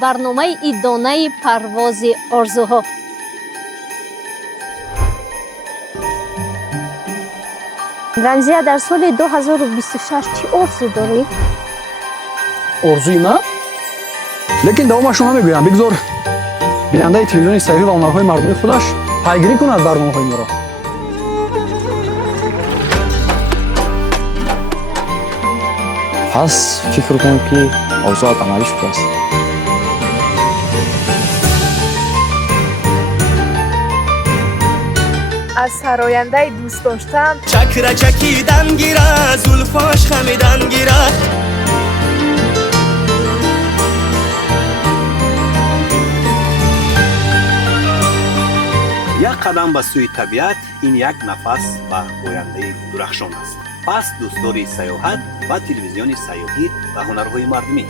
برنامه ایدانه پرواز آرزوها. رمزیه در سال 2026 چی آرزو داری؟ آرزوی من؟ لیکن دوام شما میگویم بگذار بیننده تلویزیون سیاسی و هنرهای مردمی خودش پیگیری کند برنامه‌های ما را. پس فکر کنم که آرزوات عملی شده است. از سراینده دوست داشتم چکره چکیدن گیره زلفاش خمیدن گیره یک قدم به سوی طبیعت این یک نفس به آینده درخشان است. پس دوستداری سیاحت و تلویزیون سیاحی و هنرهای مردمی